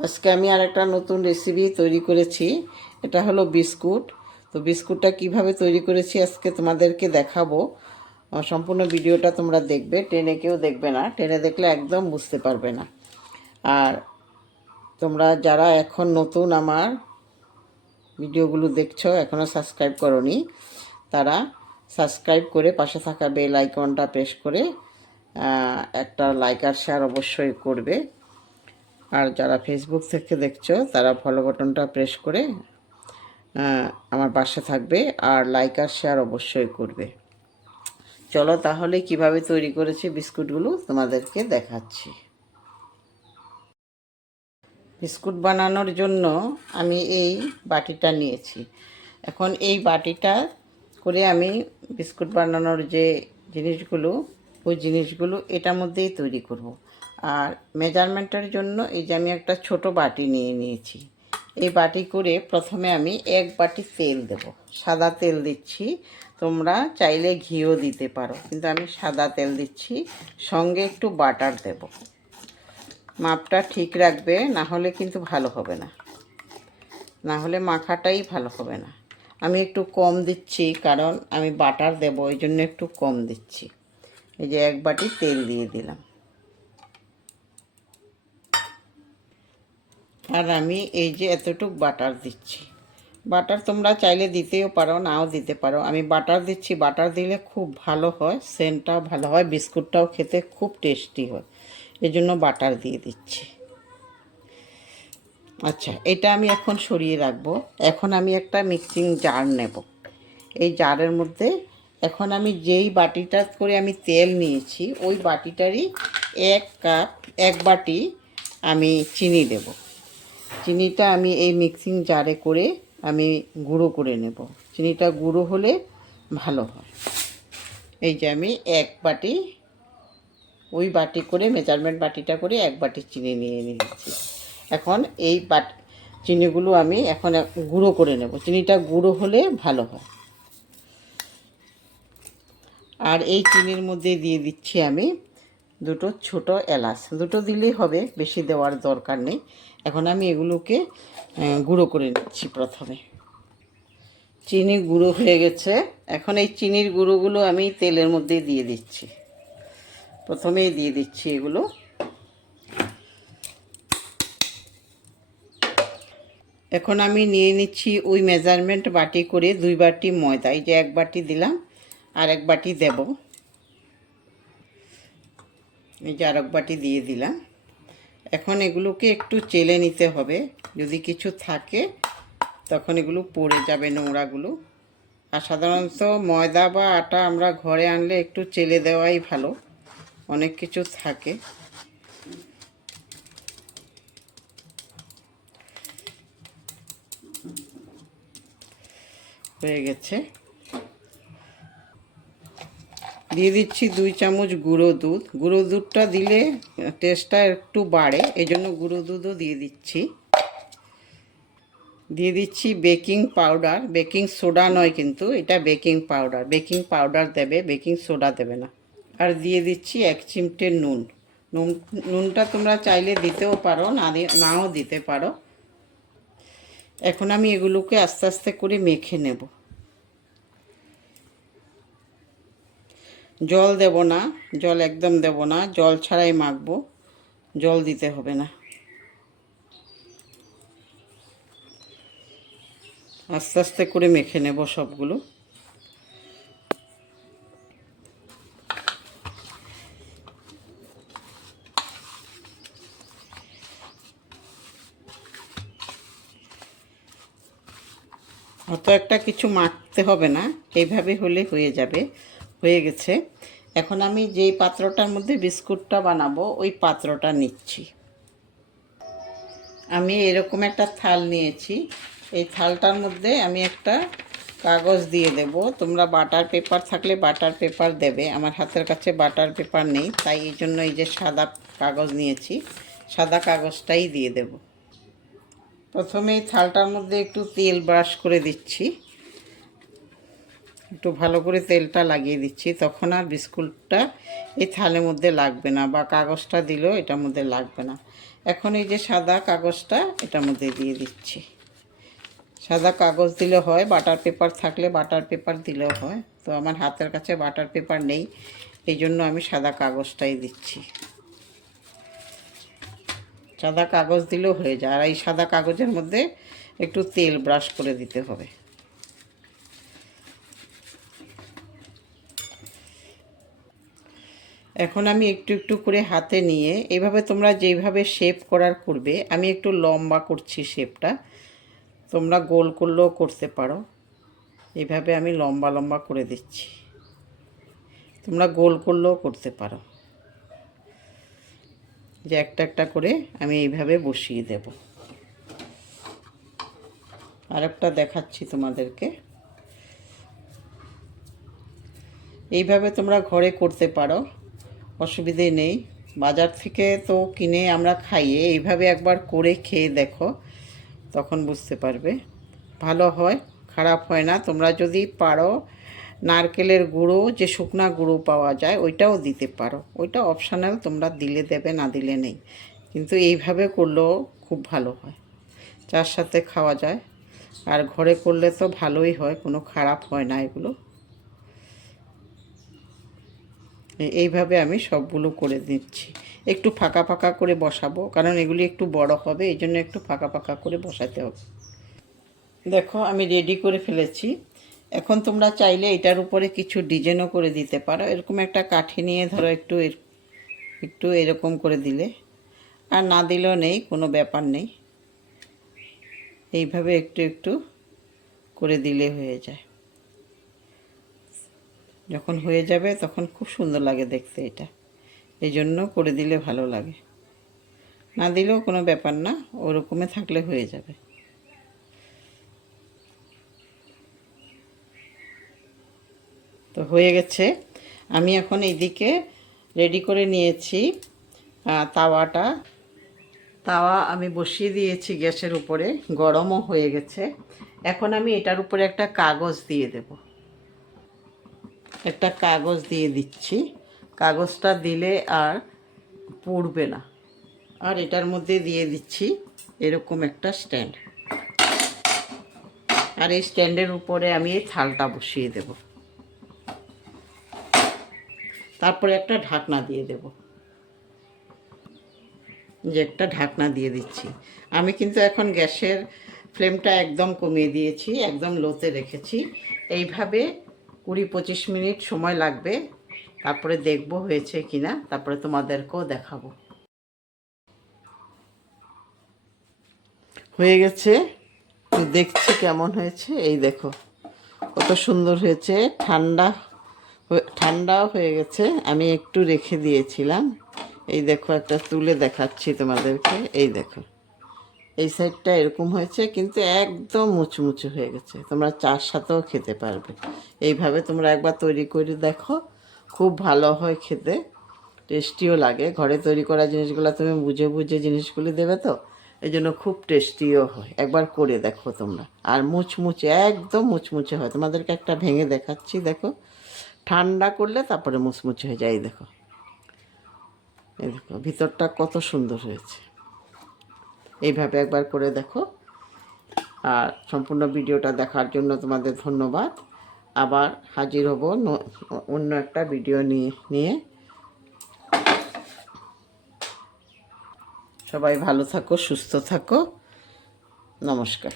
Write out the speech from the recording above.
আজকে আমি আর একটা নতুন রেসিপি তৈরি করেছি। এটা হলো বিস্কুট। তো বিস্কুটটা কিভাবে তৈরি করেছি আজকে তোমাদেরকে দেখাবো। সম্পূর্ণ ভিডিওটা তোমরা দেখবে, টেনে কেউ দেখবে না, টেনে দেখলে একদম বুঝতে পারবে না। আর তোমরা যারা এখন নতুন আমার ভিডিওগুলো দেখছো, এখনও সাবস্ক্রাইব করোনি, তারা সাবস্ক্রাইব করে পাশে থাকা বেল আইকনটা প্রেস করে একটা লাইক আর শেয়ার অবশ্যই করবে। আর যারা ফেসবুক থেকে দেখছো তারা ফলো বাটনটা প্রেস করে আমার পাশে থাকবে আর লাইক আর শেয়ার অবশ্যই করবে। চলো তাহলে কিভাবে তৈরি করেছি বিস্কুটগুলো তোমাদেরকে দেখাচ্ছি। বিস্কুট বানানোর জন্য আমি এই বাটিটা নিয়েছি। এখন এই বাটিটা করে আমি বিস্কুট বানানোর যে জিনিসগুলো, ওই জিনিসগুলো এটার মধ্যেই তৈরি করব। আর মেজারমেন্টের জন্য এই যে আমি একটা ছোট বাটি নিয়ে নিয়েছি। এই বাটি করে প্রথমে আমি 1 বাটি তেল দেব। সাদা তেল দিচ্ছি, তোমরা চাইলে ঘিও দিতে পারো, কিন্তু আমি সাদা তেল দিচ্ছি। সঙ্গে একটু বাটার দেব। মাপটা ঠিক রাখবে, না হলে কিন্তু ভালো হবে না, না হলে মাখাটাই ভালো হবে না। আমি একটু কম দিচ্ছি কারণ আমি বাটার দেব, ওই জন্য একটু কম দিচ্ছি। এই যে 1 বাটি তেল দিয়ে দিলাম। আর আমি এই যে এতটুকু বাটার দিচ্ছি। বাটার তোমরা চাইলে দিতেও পারো, নাও দিতে পারো। আমি বাটার দিচ্ছি, বাটার দিলে খুব ভালো হয়, সেন্টটাও ভালো হয়, বিস্কুটটাও খেতে খুব টেস্টি হয়, এই জন্য বাটার দিয়ে দিচ্ছি। আচ্ছা, এটা আমি এখন সরিয়ে রাখবো। এখন আমি একটা মিক্সিং জার নেব। এই জারের মধ্যে এখন আমি যেই বাটিটা করে আমি তেল নিয়েছি, ওই বাটিটারই 1 কাপ 1 বাটি আমি চিনি দেব। চিনিটা আমি এই মিক্সিং জারে করে আমি গুঁড়ো করে নেব। চিনিটা গুঁড়ো হলে ভালো হয়। এই যে আমি 1 বাটি, ওই বাটি করে মেজারমেন্ট বাটিটা করে 1 বাটি চিনি নিয়ে নিয়েছি। এখন এই চিনিগুলো আমি এখন গুঁড়ো করে নেব। চিনিটা গুঁড়ো হলে ভালো হয়। আর এই চিনির মধ্যে দিয়ে দিচ্ছি আমি 2টো ছোট এলাচ। 2টো দিলেই হবে, বেশি দেওয়ার দরকার নেই। এখন আমি এগুলোকে গুঁড়ো করে নিচ্ছি। প্রথমে চিনি গুঁড়ো হয়ে গেছে। এখন এই চিনির গুঁড়োগুলো আমি তেলের মধ্যে দিয়ে দিচ্ছি। প্রথমেই দিয়ে দিচ্ছি এগুলো। এখন আমি নিয়ে নিচ্ছি ওই মেজারমেন্ট বাটি করে 2 বাটি ময়দা। এই যে 1 বাটি দিলাম, আর 1 বাটি দেব। এই যে আর 1 বাটি দিয়ে দিলাম। এখন এগুলোকে একটু চেলে নিতে হবে, যদি কিছু থাকে তখন এগুলো পড়ে যাবে, নোংরাগুলো। আর সাধারণত ময়দা বা আটা আমরা ঘরে আনলে একটু চেলে দেওয়াই ভালো, অনেক কিছু থাকে। হয়ে গেছে। দিয়ে দিচ্ছি 2 চামচ গুঁড়ো দুধ। গুঁড়ো দুধটা দিলে টেস্টটা একটু বাড়ে, এই জন্য গুঁড়ো দুধও দিয়ে দিচ্ছি। দিয়ে দিচ্ছি বেকিং পাউডার। বেকিং সোডা নয় কিন্তু, এটা বেকিং পাউডার। বেকিং পাউডার দেবে, বেকিং সোডা দেবে না। আর দিয়ে দিচ্ছি 1 চিমটে নুন। নুনটা তোমরা চাইলে দিতেও পারো, নাও দিতে পারো। এখন আমি এগুলোকে আস্তে আস্তে করে মেখে নেব। জল দেব না, জল একদম দেব না, জল ছাড়াই মাখবো, জল দিতে হবে না। আস্তে আস্তে করে মেখে নেব সবগুলো। অত একটা কিছু মাখতে হবে না, এইভাবে হলে হয়ে যাবে। হয়ে গেছে। এখন আমি যেই পাত্রটার মধ্যে বিস্কুটটা বানাবো ওই পাত্রটা নিচ্ছি। আমি এরকম একটা থাল নিয়েছি। এই থালটার মধ্যে আমি একটা কাগজ দিয়ে দেব। তোমরা বাটার পেপার থাকলে বাটার পেপার দেবে। আমার হাতের কাছে বাটার পেপার নেই, তাই এই জন্য এই যে সাদা কাগজ নিয়েছি, সাদা কাগজটাই দিয়ে দেব। প্রথমে এই থালটার মধ্যে একটু তেল ব্রাশ করে দিচ্ছি, একটু ভালো করে তেলটা লাগিয়ে দিচ্ছি, তখন আর বিস্কুটটা এই থালের মধ্যে লাগবে না, বা কাগজটা দিলেও এটার মধ্যে লাগবে না। এখন এই যে সাদা কাগজটা এটার মধ্যে দিয়ে দিচ্ছি। সাদা কাগজ দিলে হয়, বাটার পেপার থাকলে বাটার পেপার দিলেও হয়। তো আমার হাতের কাছে বাটার পেপার নেই, এই জন্য আমি সাদা কাগজটাই দিচ্ছি। সাদা কাগজ দিলেও হয়ে যায়। আর এই সাদা কাগজের মধ্যে একটু তেল ব্রাশ করে দিতে হবে। এখন আমি একটু একটু করে হাতে নিয়ে এইভাবে তোমরা যেইভাবে শেপ করার করবে, আমি একটু লম্বা করছি শেপটা, তোমরা গোল করলেও করতে পারো। এইভাবে আমি লম্বা লম্বা করে দিচ্ছি, তোমরা গোল করলেও করতে পারো। যে একটা একটা করে আমি এইভাবে বসিয়ে দেব। আরেকটা দেখাচ্ছি তোমাদেরকে। এইভাবে তোমরা ঘরে করতে পারো, অসুবিধে নেই। বাজার থেকে তো কিনে আমরা খাইয়ে, এইভাবে একবার করে খেয়ে দেখো, তখন বুঝতে পারবে ভালো হয়, খারাপ হয় না। তোমরা যদি পারো নারকেলের গুঁড়ো, যে শুকনা গুঁড়ো পাওয়া যায়, ওইটাও দিতে পারো। ওইটা অপশনাল, তোমরা দিলে দেবে, না দিলে নেই। কিন্তু এইভাবে করলেও খুব ভালো হয়, চার সাথে খাওয়া যায়। আর ঘরে করলে তো ভালোই হয়, কোনো খারাপ হয় না এগুলো। এইভাবে আমি সবগুলো করে দিচ্ছি। একটু ফাঁকা ফাঁকা করে বসাবো, কারণ এগুলি একটু বড় হবে, এই জন্য একটু ফাঁকা ফাঁকা করে বসাতে হবে। দেখো আমি রেডি করে ফেলেছি। এখন তোমরা চাইলে এটার উপরে কিছু ডিজাইনও করে দিতে পারো। এরকম একটা কাঠি নিয়ে ধরো একটু এরকম করে দিলে, আর না দিলেও নেই, কোনো ব্যাপার নেই। এইভাবে একটু একটু করে দিলে হয়ে যায়। যখন হয়ে যাবে তখন খুব সুন্দর লাগে দেখতে এটা, এই জন্য করে দিলে ভালো লাগে। না দিলেও কোনো ব্যাপার না, ওরকমে থাকলে হয়ে যাবে। তো হয়ে গেছে। আমি এখন এইদিকে রেডি করে নিয়েছি তাওয়া আমি বসিয়ে দিয়েছি গ্যাসের উপরে, গরমও হয়ে গেছে। এখন আমি এটার উপরে একটা কাগজ দিয়ে দেব। একটা কাগজ দিয়ে দিচ্ছি, কাগজটা দিলে আর পুড়বে না। আর এটার মধ্যে দিয়ে দিচ্ছি এরকম একটা স্ট্যান্ড, আর এই স্ট্যান্ডের উপরে আমি এই থালটা বসিয়ে দেব। তারপরে একটা ঢাকনা দিয়ে দেব। যে একটা ঢাকনা দিয়ে দিচ্ছি। আমি কিন্তু এখন গ্যাসের ফ্লেমটা একদম কমিয়ে দিয়েছি, একদম লোতে রেখেছি। এইভাবে 20-25 মিনিট সময় লাগবে, তারপরে দেখব হয়েছে কিনা, তারপরে তোমাদেরকেও দেখাবো। হয়ে গেছে, দেখছি কেমন হয়েছে। এই দেখো কত সুন্দর হয়েছে। ঠান্ডাও হয়ে গেছে, আমি একটু রেখে দিয়েছিলাম। এই দেখো একটা তুলে দেখাচ্ছি তোমাদেরকে। এই দেখো এই সাইডটা এরকম হয়েছে, কিন্তু একদম মুচমুচে হয়ে গেছে। তোমরা চার সাথেও খেতে পারবে। এইভাবে তোমরা একবার তৈরি করে দেখো, খুব ভালো হয় খেতে, টেস্টিও লাগে। ঘরে তৈরি করা জিনিসগুলো তুমি বুঝে বুঝে জিনিসগুলি দেবে, তো এই জন্য খুব টেস্টিও হয়। একবার করে দেখো তোমরা। আর মুচমুচে, একদম মুচমুচে হয়। তোমাদেরকে একটা ভেঙে দেখাচ্ছি, দেখো। ঠান্ডা করলে তারপরে মুচমুচে হয়ে যায়। এই দেখো, এই দেখো ভিতরটা কত সুন্দর হয়েছে। এইভাবে একবার করে দেখো। আর সম্পূর্ণ ভিডিওটা দেখার জন্য তোমাদের ধন্যবাদ। আবার হাজির হব অন্য একটা ভিডিও নিয়ে। সবাই ভালো থাকো, সুস্থ থাকো। নমস্কার।